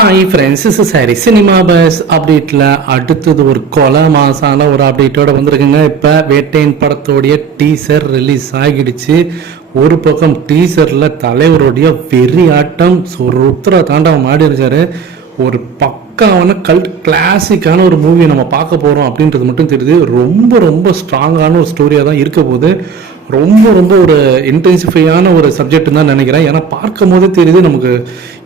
Hi friends is சரி cinema buzz அப்டேட்டில் அடுத்தது ஒரு கொலை மாசான ஒரு அப்டேட்டோட வந்திருக்குங்க. இப்போ வேட்டையின் படத்தோடைய டீசர் ரிலீஸ் ஆகிடுச்சு. ஒரு பக்கம் டீசரில் தலைவருடைய வெறி ஆட்டம். ருத்ர தாண்டவம் ஆடி இருக்காரு. ஒரு பக்காவான கல்ட் கிளாசிக்கான ஒரு மூவியை நம்ம பார்க்க போகிறோம் அப்படின்றது மட்டும் தெரியுது. ரொம்ப ரொம்ப ஸ்ட்ராங்கான ஒரு ஸ்டோரியாக தான் இருக்க போகுது. ரொம்ப ரொம்ப ஒரு இன்டென்சிஃபையான ஒரு சப்ஜெக்ட் தான் நினைக்கிறேன். ஏன்னா பார்க்கும் போதே தெரியுது நமக்கு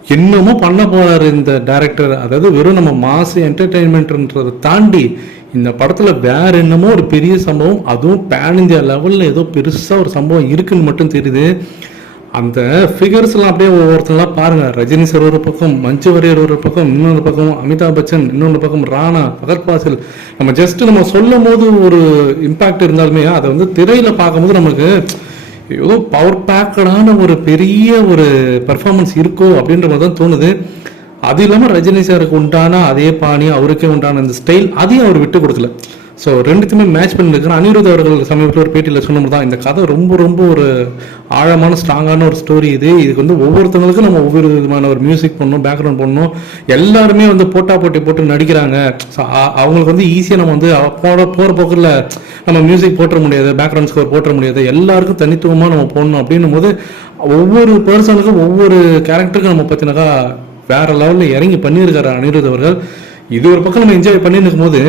என்னமோ பண்ண போறாரு இந்த டைரக்டர் அதாவது வெறும் நம்ம மாசு என்டர்டெயின்மெண்ட்ன்றதை தாண்டி இந்த படத்துல வேற என்னமோ ஒரு பெரிய சம்பவம் அதுவும் பேன் இந்தியா லெவல்ல ஏதோ பெருசா ஒரு சம்பவம் இருக்குன்னு மட்டும் தெரியுது. அந்த ஃபிகர்ஸ்லாம் அப்படியே ஒவ்வொருத்தங்களாம் பாருங்க. ரஜினி சார் ஒரு பக்கம் மஞ்சு வரையர் ஒரு பக்கம் இன்னொரு பக்கம் அமிதாப் பச்சன் இன்னொரு பக்கம் ராணா பகத் பாசில். நம்ம ஜஸ்ட் நம்ம சொல்லும் போது ஒரு இம்பாக்ட் இருந்தாலுமே அதை வந்து திரையில பார்க்கும்போது நமக்கு ஏதோ பவர் பேக்கடான ஒரு பெரிய ஒரு பர்ஃபார்மன்ஸ் இருக்கோ அப்படின்ற மாதிரி தான் தோணுது. அது இல்லாமல் ரஜினி சாருக்கு உண்டான அதே பாணி அவருக்கே உண்டான அந்த ஸ்டைல் அதையும் அவர் விட்டு கொடுக்கல. ஸோ ரெண்டுத்துமே மேட்ச் பண்ணிருக்கிறேன் அனிருத் அவர்கள் சமீபத்தில் ஒரு பேட்டியில் சொன்ன தான் இந்த கதை ரொம்ப ரொம்ப ஒரு ஆழமான ஸ்ட்ராங்கான ஒரு ஸ்டோரி இது. இதுக்கு வந்து ஒவ்வொருத்தவங்களுக்கும் நம்ம ஒவ்வொரு விதமான ஒரு மியூசிக் பண்ணணும் பேக்ரவுண்ட் பண்ணணும். எல்லாருமே வந்து போட்டா போட்டி போட்டு நடிக்கிறாங்க. ஸோ அவங்களுக்கு வந்து ஈஸியாக நம்ம வந்து போகிற போகிற போக்கில் நம்ம மியூசிக் போட்டுற முடியாது பேக்ரவுண்ட் ஸ்கோர் போட்டுற முடியாது. எல்லாருக்கும் தனித்துவமாக நம்ம போடணும் அப்படின்னும் போது ஒவ்வொரு பர்சனுக்கும் ஒவ்வொரு கேரக்டருக்கும் நம்ம பார்த்தினாக்கா வேற லெவலில் இறங்கி பண்ணியிருக்காரு அனிருத் அவர்கள். இது ஒரு பக்கம் நம்ம என்ஜாய் பண்ணியிருக்கும் போது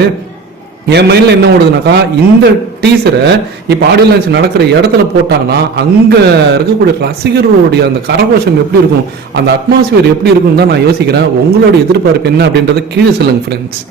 என் மைண்டில் என்ன ஓடுதுனாக்கா இந்த டீசரை இப்போ ஆடியோ லான்ச் நடக்கிற இடத்துல போட்டாங்கன்னா அங்கே இருக்கக்கூடிய ரசிகர்களுடைய அந்த கரகோஷம் எப்படி இருக்கும் அந்த அட்மாஸ்பியர் எப்படி இருக்கும்னு தான் நான் யோசிக்கிறேன். உங்களோட எதிர்பார்ப்பு என்ன அப்படின்றத கீழே சொல்லுங்க ஃப்ரெண்ட்ஸ்